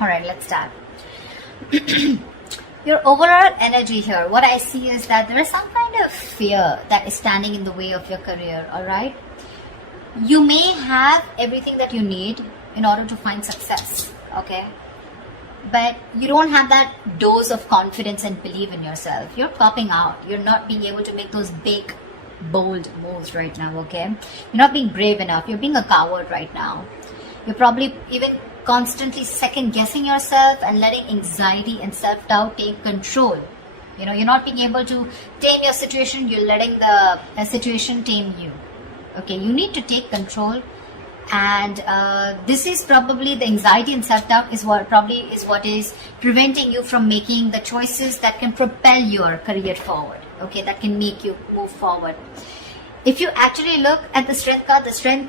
All right, let's start. Your overall energy here, what I see is that there is some kind of fear that is standing in the way of your career. All right, you may have everything that you need in order to find success, okay, but you don't have that dose of confidence and belief in yourself. You're popping out. You're not being able to make those big, bold moves right now, okay? You're not being brave enough. You're being a coward right now. You're probably even constantly second guessing yourself and letting anxiety and self-doubt take control. You know, you're not being able to tame your situation. You're letting the situation tame you. Okay, you need to take control, and this is probably the anxiety and self-doubt is what is preventing you from making the choices that can propel your career forward. Okay, that can make you move forward. If you actually look at the strength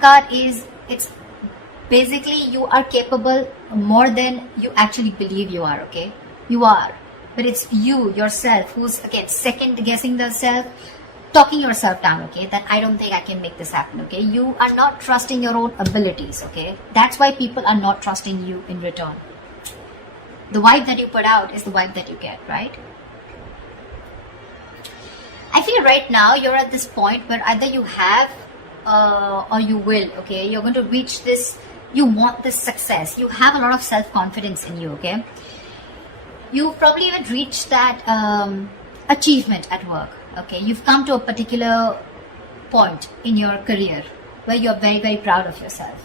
card is, it's basically you are capable more than you actually believe you are. Okay, you are, but it's you yourself who's again second guessing the self, talking yourself down, okay, that I don't think I can make this happen, okay. You are not trusting your own abilities, okay. That's why people are not trusting you in return. The vibe that you put out is the vibe that you get, right? I feel right now you're at this point where either you have or you will, okay. You're going to reach this, you want this success. You have a lot of self-confidence in you, okay. You probably even reached that achievement at work. Okay, you've come to a particular point in your career where you're very, very proud of yourself.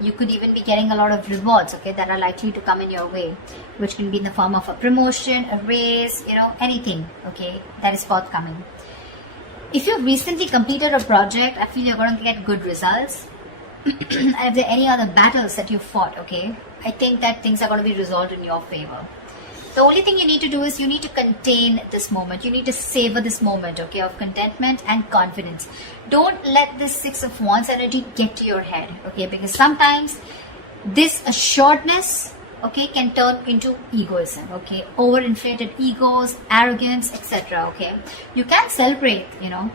You could even be getting a lot of rewards, okay, that are likely to come in your way, which can be in the form of a promotion, a raise, you know, anything, okay, that is forthcoming. If you've recently completed a project, I feel you're going to get good results. And if there are any other battles that you fought, okay, I think that things are going to be resolved in your favor. The only thing you need to do is you need to contain this moment. You need to savor this moment, okay, of contentment and confidence. Don't let this Six of Wands energy get to your head, okay, because sometimes this assuredness, okay, can turn into egoism, okay, overinflated egos, arrogance, etc., okay. You can celebrate, you know,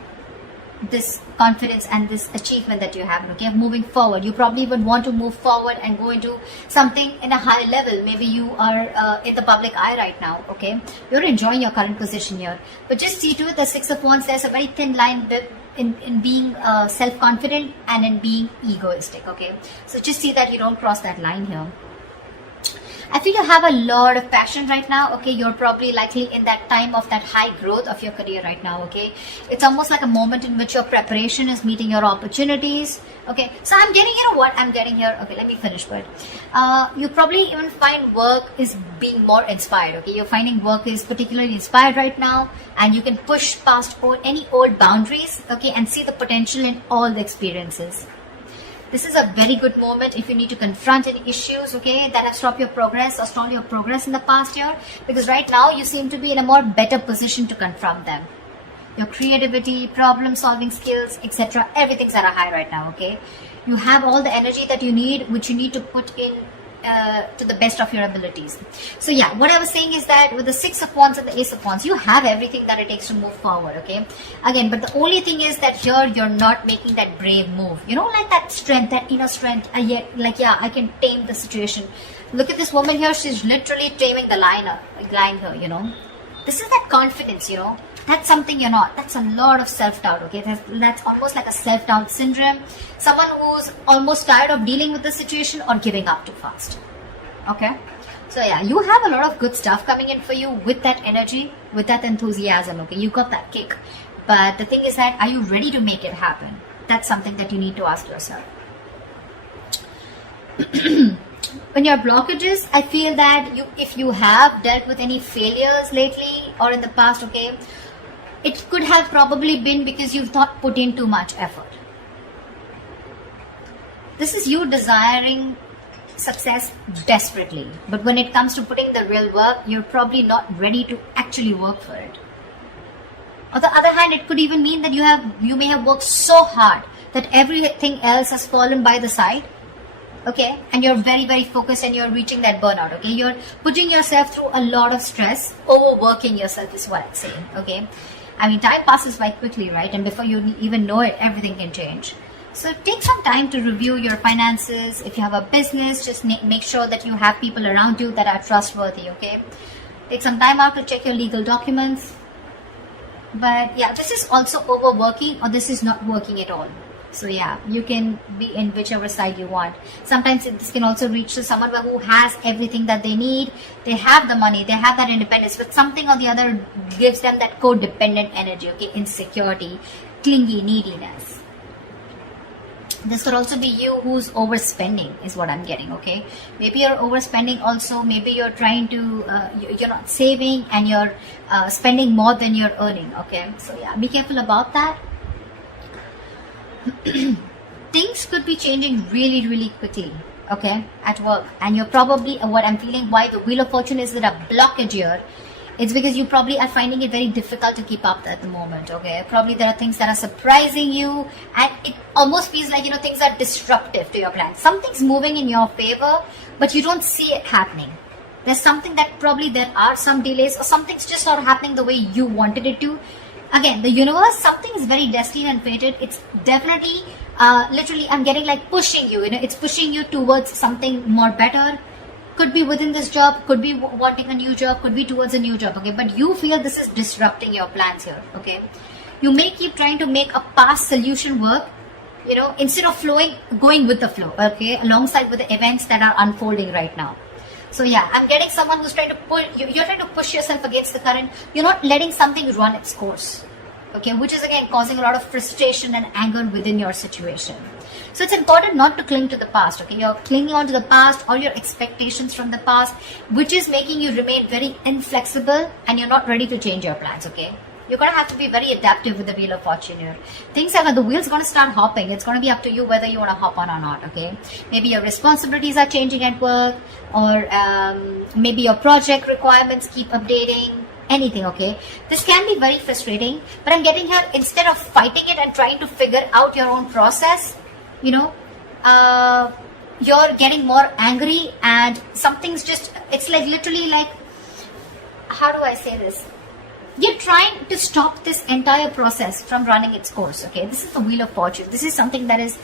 this confidence and this achievement that you have, okay, moving forward. You probably even want to move forward and go into something in a higher level. Maybe you are in the public eye right now, okay, you're enjoying your current position here, but just see to it, the Six of Wands, there's a very thin line in being self-confident and in being egoistic, okay. So just see that you don't cross that line here. I feel you have a lot of passion right now, okay. You're probably likely in that time of that high growth of your career right now, okay. It's almost like a moment in which your preparation is meeting your opportunities, okay. So I'm getting, you know what I'm getting here, okay, let me finish with. You probably even find work is being more inspired, okay. You're finding work is particularly inspired right now, and you can push past any old boundaries, okay, and see the potential in all the experiences. This is a very good moment if you need to confront any issues, okay, that have stopped your progress or stalled your progress in the past year, because right now you seem to be in a more better position to confront them. Your creativity, problem solving skills, etc., everything's at a high right now, okay. You have all the energy that you need, which you need to put in to the best of your abilities. So yeah, what I was saying is that with the Six of Wands and the Ace of Wands, you have everything that it takes to move forward, okay. Again, but the only thing is that here you're not making that brave move, you know, like that strength, that inner strength, like, yeah, I can tame the situation. Look at this woman here, she's literally taming the line here, you know. This is that confidence, you know. That's something you're not. That's a lot of self-doubt, okay. That's almost like a self-doubt syndrome. Someone who's almost tired of dealing with the situation or giving up too fast, okay. So yeah, you have a lot of good stuff coming in for you with that energy, with that enthusiasm, okay. You got that kick, but the thing is that, are you ready to make it happen? That's something that you need to ask yourself. When your blockages, I feel that if you have dealt with any failures lately or in the past, okay, it could have probably been because you've not put in too much effort. This is you desiring success desperately, but when it comes to putting the real work, you're probably not ready to actually work for it. On the other hand, it could even mean that you may have worked so hard that everything else has fallen by the side, okay, and you're very, very focused and you're reaching that burnout, okay. You're putting yourself through a lot of stress, overworking yourself is what I'm saying, okay. I mean, time passes by quickly, right? And before you even know it, everything can change. So take some time to review your finances. If you have a business, just make sure that you have people around you that are trustworthy, okay? Take some time out to check your legal documents. But yeah, this is also overworking, or this is not working at all. So yeah, you can be in whichever side you want. Sometimes this can also reach to someone who has everything that they need. They have the money, they have that independence, but something or the other gives them that codependent energy, okay? Insecurity, clingy, neediness. This could also be you who's overspending, is what I'm getting, okay? Maybe you're overspending also. Maybe you're trying to, you're not saving and you're spending more than you're earning, okay? So yeah, be careful about that. Things could be changing really, really quickly, okay, at work. And you're probably, what I'm feeling, why the Wheel of Fortune is that a blockage here, it's because you probably are finding it very difficult to keep up at the moment, okay? Probably there are things that are surprising you, and it almost feels like, things are disruptive to your plans. Something's moving in your favor, but you don't see it happening. There's something that probably there are some delays, or something's just not happening the way you wanted it to. Again, the universe, something is very destined and fated. It's definitely, literally, I'm getting like pushing you, it's pushing you towards something more better. Could be within this job, could be wanting a new job, could be towards a new job, okay? But you feel this is disrupting your plans here, okay? You may keep trying to make a past solution work, instead of going with the flow, okay? Alongside with the events that are unfolding right now. So yeah, I'm getting someone who's trying to pull, you're trying to push yourself against the current. You're not letting something run its course, okay? Which is again causing a lot of frustration and anger within your situation. So it's important not to cling to the past, okay? You're clinging on to the past, all your expectations from the past, which is making you remain very inflexible, and you're not ready to change your plans, okay? You're going to have to be very adaptive with the Wheel of Fortune here. Things are, the wheel's going to start hopping. It's going to be up to you whether you want to hop on or not, okay? Maybe your responsibilities are changing at work, or maybe your project requirements keep updating. Anything, okay? This can be very frustrating, but I'm getting here, instead of fighting it and trying to figure out your own process, you're getting more angry, and something's just, it's like literally like, how do I say this? You're trying to stop this entire process from running its course, okay? This is the Wheel of Fortune. This is something that is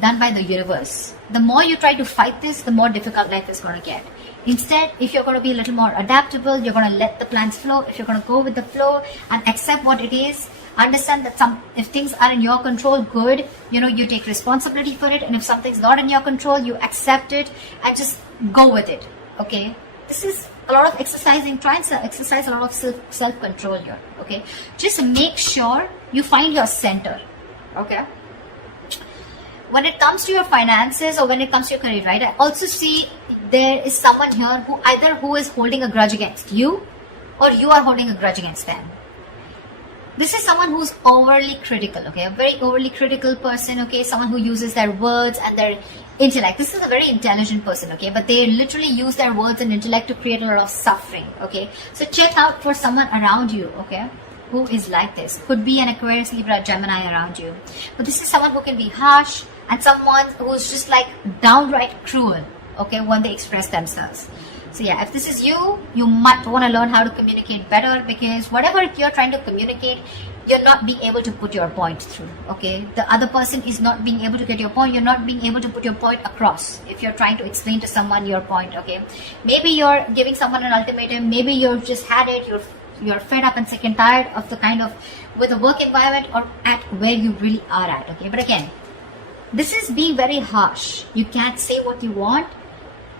done by the universe. The more you try to fight this, the more difficult life is going to get. Instead, if you're going to be a little more adaptable, you're going to let the plans flow. If you're going to go with the flow and accept what it is, understand that if things are in your control, good, you take responsibility for it. And if something's not in your control, you accept it and just go with it, okay? This is a lot of exercising. Try and exercise a lot of self-control here, okay? Just make sure you find your center, okay? When it comes to your finances, or when it comes to your career, right, I also see there is someone here who is holding a grudge against you, or you are holding a grudge against them. This is someone who's overly critical, okay? A very overly critical person, okay? Someone who uses their words and their intellect. This is a very intelligent person, okay? But they literally use their words and intellect to create a lot of suffering, okay? So check out for someone around you, okay, who is like this. Could be an Aquarius, Libra, Gemini around you. But this is someone who can be harsh, and someone who's just like downright cruel, okay, when they express themselves. So yeah, if this is you, you might want to learn how to communicate better, because whatever you're trying to communicate, you're not being able to put your point through, okay? The other person is not being able to get your point. You're not being able to put your point across if you're trying to explain to someone your point, okay? Maybe you're giving someone an ultimatum. Maybe you've just had it. You're fed up and sick and tired of the kind of, with the work environment or at where you really are at, okay? But again, this is being very harsh. You can't say what you want.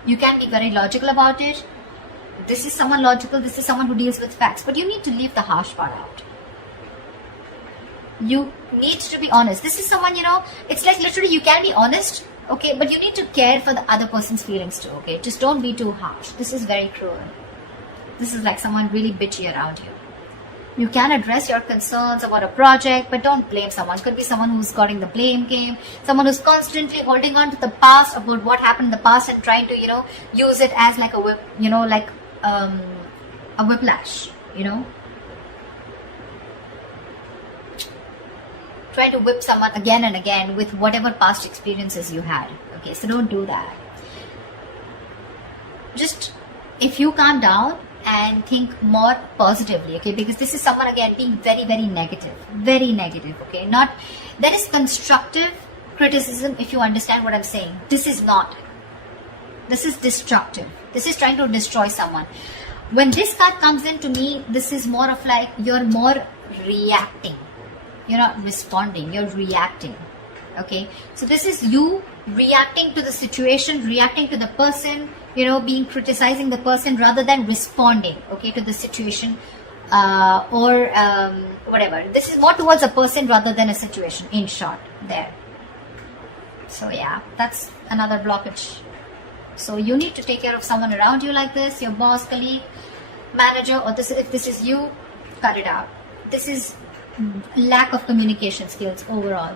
You can be very logical about it. This is someone logical. This is someone who deals with facts. But you need to leave the harsh part out. You need to be honest. This is someone, it's like literally you can be honest, okay? But you need to care for the other person's feelings too, okay? Just don't be too harsh. This is very cruel. This is like someone really bitchy around you. You can address your concerns about a project, but don't blame someone. Could be someone who's got in the blame game, someone who's constantly holding on to the past, about what happened in the past, and trying to, use it as like a whip, like a whiplash, Try to whip someone again and again with whatever past experiences you had. Okay, so don't do that. Just, if you calm down and think more positively, okay? Because this is someone, again, being very, very negative, okay? Not, there is constructive criticism, if you understand what I'm saying. This is not. This is destructive. This is trying to destroy someone. When this card comes in, to me, this is more of like, you're more reacting. You're not responding, you're reacting, okay? So this is you reacting to the situation, reacting to the person, being criticizing the person rather than responding, okay, to the situation or whatever. This is more towards a person rather than a situation, in short, there. So yeah, that's another blockage. So you need to take care of someone around you like this, your boss, colleague, manager, or if this is you, cut it out. This is lack of communication skills overall.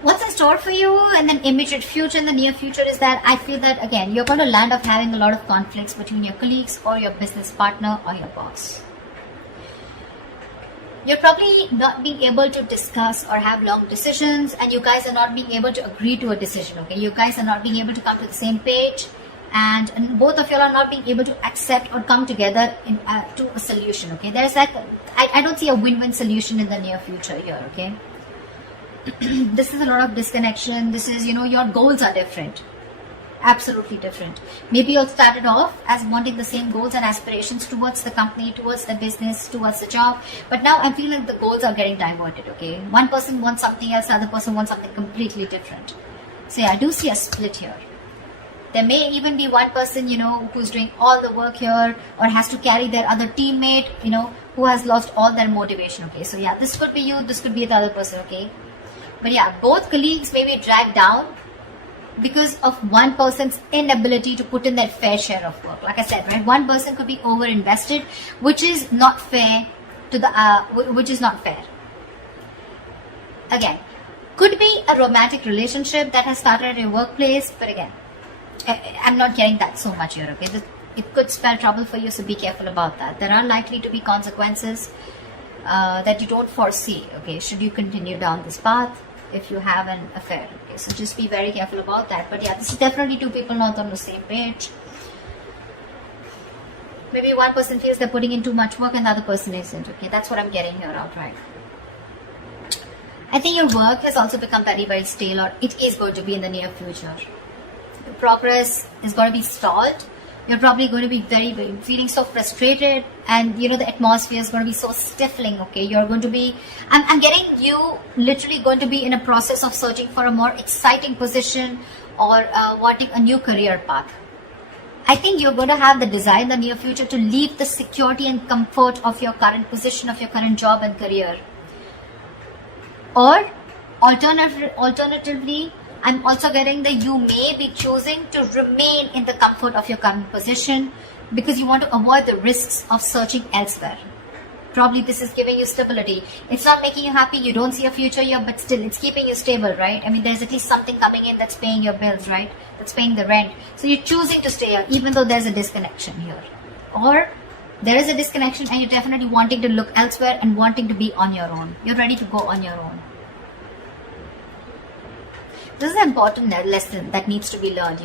What's in store for you and then immediate future, in the near future, is that I feel that, again, you're going to land up having a lot of conflicts between your colleagues or your business partner or your boss. You're probably not being able to discuss or have long decisions, and you guys are not being able to agree to a decision, okay? You guys are not being able to come to the same page, and both of you are not being able to accept or come together to a solution, okay? There's like, I don't see a win-win solution in the near future here, okay? This is a lot of disconnection. This is, your goals are different. Absolutely different. Maybe you started off as wanting the same goals and aspirations towards the company, towards the business, towards the job. But now I feel like the goals are getting diverted, okay? One person wants something else, the other person wants something completely different. So yeah, I do see a split here. There may even be one person, who's doing all the work here or has to carry their other teammate, who has lost all their motivation, okay? So yeah, this could be you, this could be the other person, okay? But yeah, both colleagues may be dragged down because of one person's inability to put in their fair share of work. Like I said, right? One person could be over-invested, which is not fair to the, which is not fair. Again, could be a romantic relationship that has started at your workplace, but again, I'm not getting that so much here, okay? It could spell trouble for you, so be careful about that. There are likely to be consequences that you don't foresee, okay, should you continue down this path if you have an affair, okay? So just be very careful about that. But yeah, this is definitely two people not on the same page. Maybe one person feels they're putting in too much work and the other person isn't, okay? That's what I'm getting here outright. I think your work has also become very, very stale, or it is going to be in the near future. Your progress is going to be stalled. You're probably going to be very, very feeling so frustrated, and the atmosphere is going to be so stifling, okay? You're going to be, I'm getting you literally going to be in a process of searching for a more exciting position or wanting a new career path. I think you're going to have the desire in the near future to leave the security and comfort of your current position, of your current job and career. Or alternatively, I'm also getting that you may be choosing to remain in the comfort of your current position because you want to avoid the risks of searching elsewhere. Probably this is giving you stability. It's not making you happy, you don't see a future here, but still it's keeping you stable, right? I mean, there's at least something coming in that's paying your bills, right? That's paying the rent. So you're choosing to stay here even though there's a disconnection here. Or there is a disconnection and you're definitely wanting to look elsewhere and wanting to be on your own. You're ready to go on your own. This is an important lesson that needs to be learned,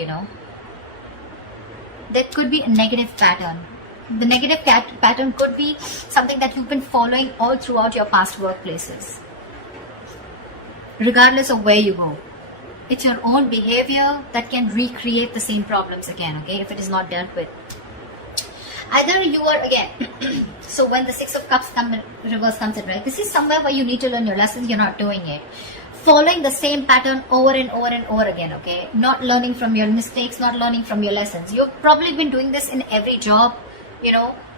There could be a negative pattern. The negative pattern could be something that you've been following all throughout your past workplaces. Regardless of where you go. It's your own behavior that can recreate the same problems again, okay, if it is not dealt with. Either you are, again, so when the Six of Cups reverse comes in, right? This is somewhere where you need to learn your lessons, you're not doing it. Following the same pattern over and over and over again, okay? Not learning from your mistakes, not learning from your lessons. You've probably been doing this in every job,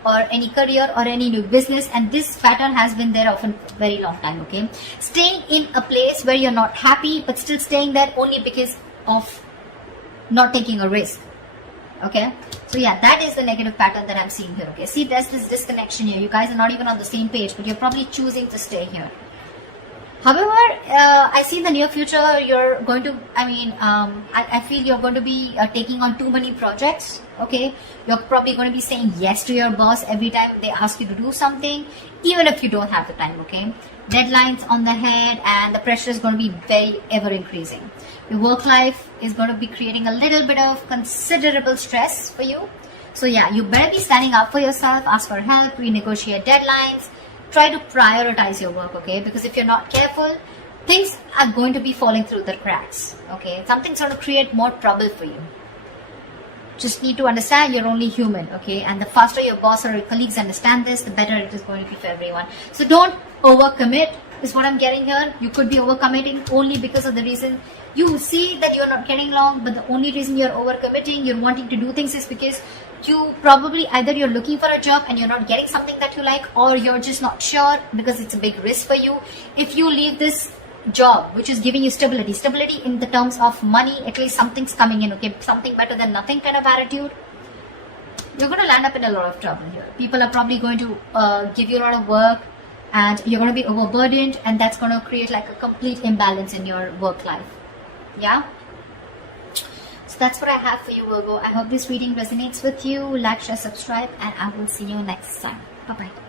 or any career or any new business, and this pattern has been there for a very long time, okay? Staying in a place where you're not happy, but still staying there only because of not taking a risk, okay? So yeah, that is the negative pattern that I'm seeing here, okay? See, there's this disconnection here. You guys are not even on the same page, but you're probably choosing to stay here. However, I see in the near future, you're going to, I feel you're going to be taking on too many projects, okay? You're probably going to be saying yes to your boss every time they ask you to do something, even if you don't have the time, okay? Deadlines on the head, and the pressure is going to be very ever increasing. Your work life is going to be creating a little bit of considerable stress for you. So yeah, you better be standing up for yourself, ask for help, renegotiate deadlines, try to prioritize your work, okay? Because if you're not careful, things are going to be falling through the cracks, okay? Something's going to create more trouble for you. Just need to understand you're only human, okay? And the faster your boss or your colleagues understand this, the better it is going to be for everyone. So don't overcommit, is what I'm getting here. You could be overcommitting only because of the reason you see that you're not getting along, but the only reason you're overcommitting, you're wanting to do things, is because you probably either you're looking for a job and you're not getting something that you like, or you're just not sure because it's a big risk for you. If you leave this job which is giving you stability in the terms of money, at least something's coming in, okay, something better than nothing kind of attitude, you're going to land up in a lot of trouble here. People are probably going to give you a lot of work, and you're going to be overburdened, and that's going to create like a complete imbalance in your work life. Yeah, so that's what I have for you, Virgo. I hope this reading resonates with you. Like, share, subscribe, and I will see you next time. Bye bye.